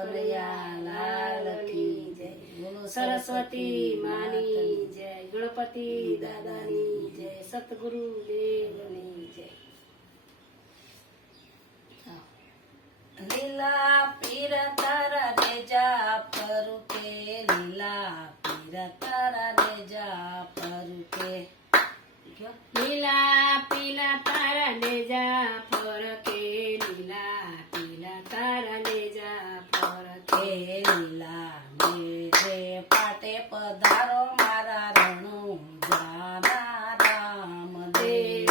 કનૈયા લાલ કી જય. બોલો સરસ્વતી માની જય, ગણપતિ દાદાની જય, સતગુરુ દેવની જય. લીલા પીર તારા રેજા પર કે, લીલા પીર તારા રેજા પર કે. લીલા પીલા તારા નેજા ફરકે, લીલા પીલા તારા નેજા ફરકે. લીલા મેરે પાટે પધારો મારા રણુજાના રામ દેવ.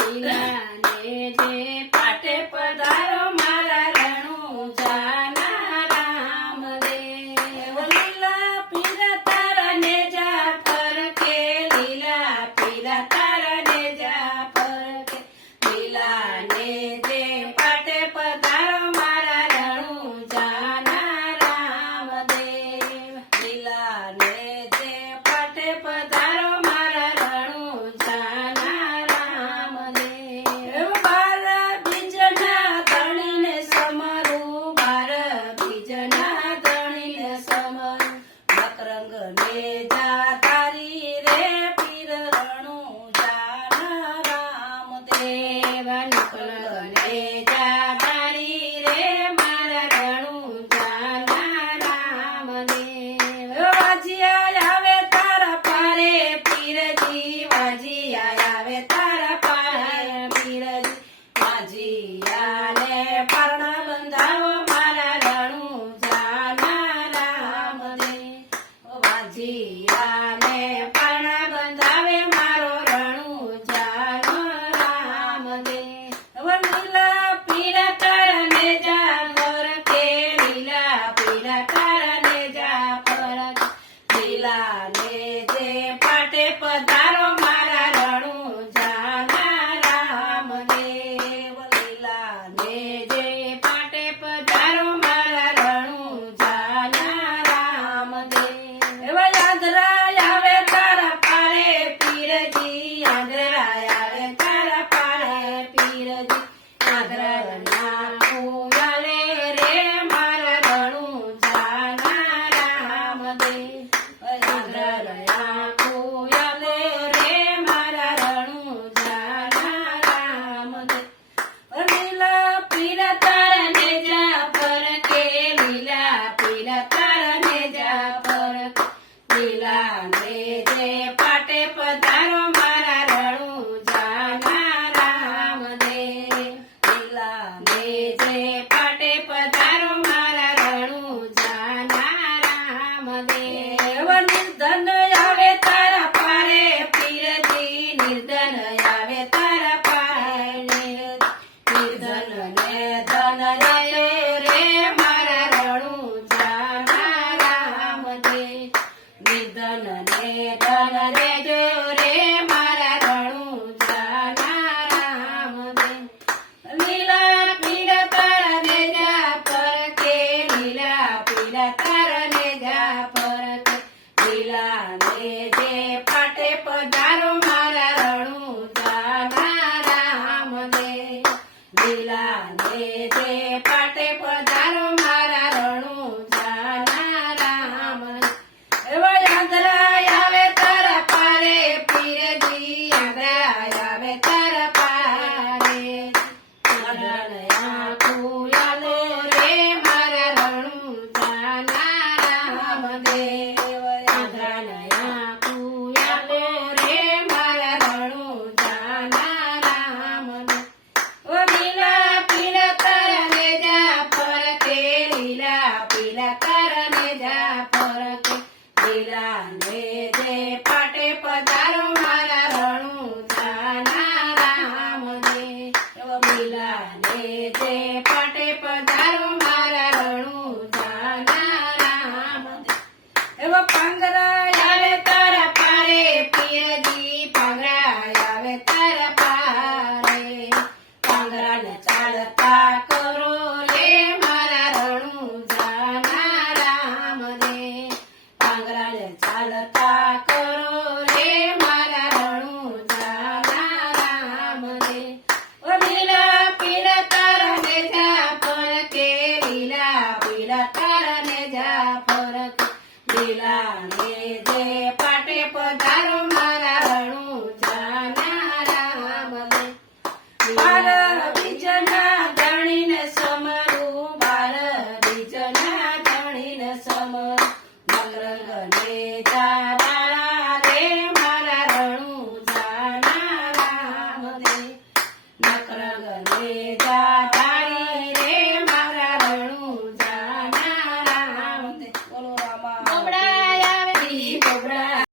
લીલા નેજે પાટે પધારો મારા રણુજાના રામદેવ. લીલા પીર તારા નેજા ફરકે, લીલા પીલા તારા નેજા ફરકે. લીલા નેજે પાટે પધારો મારા રણુજાના રામદેવ. લીલા ને જે પાટે પધારો મારા રણુજાના રામદેવ. બાર બીજના ધણીને સમરું, બાર બીજના ધણીને સમરું. મકરંગ ને જા તારી રે પીર રણુજાના રામ દેવ. નકલને જા તારી રે મારા રણુજાના રામદેવ. વાજિયા આવે તારા પારે પીરજી, વાજિયા આવે તારા પારે પીરજી. વાજિયાને પર્ણ બંધાવો મારા રણુજાના રામદેવ. વાજિયાને પર્ણ બંધાવે મારો રણુજાનો રામદેવ. લીલા પીરા તારા નેજા ફરકે, લીલા પીરા તારા નેજા ફરકે. લીલા નેજે પાટે પધારો મારા રણુજાના રામદેવ. લીલા નેજે પાટે પધારો મારા રણુજાના રામદેવ. આંધળા આવે તારા પારે પીરજી, આંધળા આવે તારા પારે પીરજી. આંધળા ફૂલે રે મારા રણુજાના રામદેવ. આંધળા ફૂલે રે મારા રણુજાના રામદેવ. લીલા પીરા તારા નેજા ફરકે, લીલા પીરા તારા નેજા ફરકે. લીલા નેજે પાટે પધારો મારા રણુજાના રામદેવ. લીલા નેજે પાટે પધારો મારા રણુજાના રામદેવ. નિર્ધન આવે તારા પારે પીરજી, નિર્ધન આવે તારા પારે. નિર્ધન ને ધન રે મારા રણુજાના રામદેવ. નિર્ધન ને ધન રેજો રે મારા રણુજાના રામદેવ. લીલા પીળા તારા નેજા ફરકે, લીલા પીળા તારા નેજા ફરકે. લીલા નેજે પાટે પધારો મારા રણુજાના રામદેવ. લીલા નેજે પાટે પધારો મારા રણુજાના રામદેવ. એવા આંધળા આવે તારા પારે પીરજી, આંધળા આવે તારા પારે. આંધળા ફૂલે રે મારા રણુજાના રામદેવ. આંધળા ફૂલે રે મારા રણુજાના રામદેવ. લીલા પીલા તારા નેજા ફરકે, લીલા પીલા તારા નેજા ફરકે. લીલા નેજે પાટે પધારો મારા રણુજાના રામદેવ. લીલા નેજે પાટે પધારો મારા રણુજાના રામદેવ. એવા પાંગરા આવે તારા પારે પીરજી, પાંગરા આવે તારા પારે. પાંગરાને ચાલતા કરો રે મારા રણુજાના રામદેવ. પાંગરાને ચાલતા કરો રે મારા રણુજાના રામદેવ. લીલા પીલા તારા નેજા ફરકે, લીલા પીલા તારા જાણીને સમ નકરંગને જાડા રે મારા રણુજાના રામ દે નકરંગને જાડા